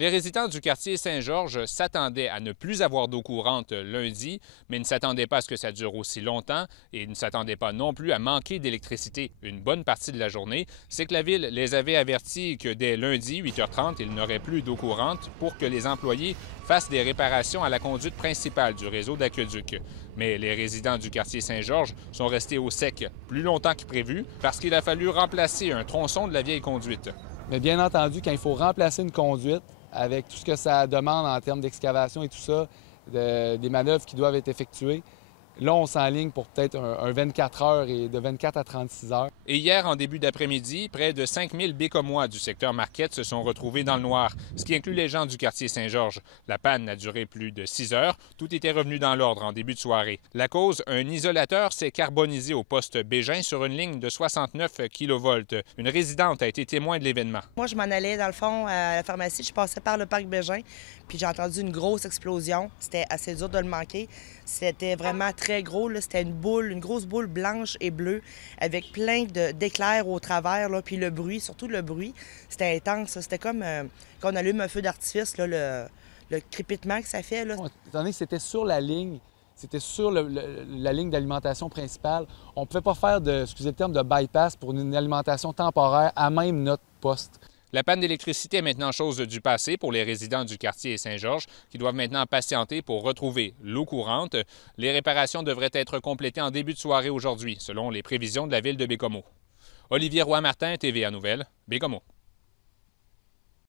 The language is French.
Les résidents du quartier Saint-Georges s'attendaient à ne plus avoir d'eau courante lundi, mais ne s'attendaient pas à ce que ça dure aussi longtemps et ne s'attendaient pas non plus à manquer d'électricité une bonne partie de la journée. C'est que la ville les avait avertis que dès lundi, 8h30, il n'aurait plus d'eau courante pour que les employés fassent des réparations à la conduite principale du réseau d'aqueduc. Mais les résidents du quartier Saint-Georges sont restés au sec plus longtemps que prévu parce qu'il a fallu remplacer un tronçon de la vieille conduite. Mais bien entendu, quand il faut remplacer une conduite, avec tout ce que ça demande en termes d'excavation et tout ça, des manœuvres qui doivent être effectuées, là, on s'enligne pour peut-être un 24 heures et de 24 à 36 heures. Et hier, en début d'après-midi, près de 5000 Bécomois du secteur Marquette se sont retrouvés dans le noir, ce qui inclut les gens du quartier Saint-Georges. La panne a duré plus de 6 heures. Tout était revenu dans l'ordre en début de soirée. La cause, un isolateur s'est carbonisé au poste Bégin sur une ligne de 69 kV. Une résidente a été témoin de l'événement. Moi, je m'en allais, dans le fond, à la pharmacie. Je passais par le parc Bégin, puis j'ai entendu une grosse explosion. C'était assez dur de le manquer. C'était vraiment très gros. C'était une grosse boule blanche et bleue avec plein d'éclairs au travers. Là. Puis le bruit, surtout le bruit, c'était intense. C'était comme quand on allume un feu d'artifice, le crépitement que ça fait. Là. Étant donné que c'était sur la ligne, c'était sur la ligne d'alimentation principale, on ne pouvait pas faire de, excusez le terme, de bypass pour une alimentation temporaire à même notre poste. La panne d'électricité est maintenant chose du passé pour les résidents du quartier Saint-Georges qui doivent maintenant patienter pour retrouver l'eau courante. Les réparations devraient être complétées en début de soirée aujourd'hui, selon les prévisions de la ville de Bécomo. Olivier Roy-Martin, TVA Nouvelles, Bécomo.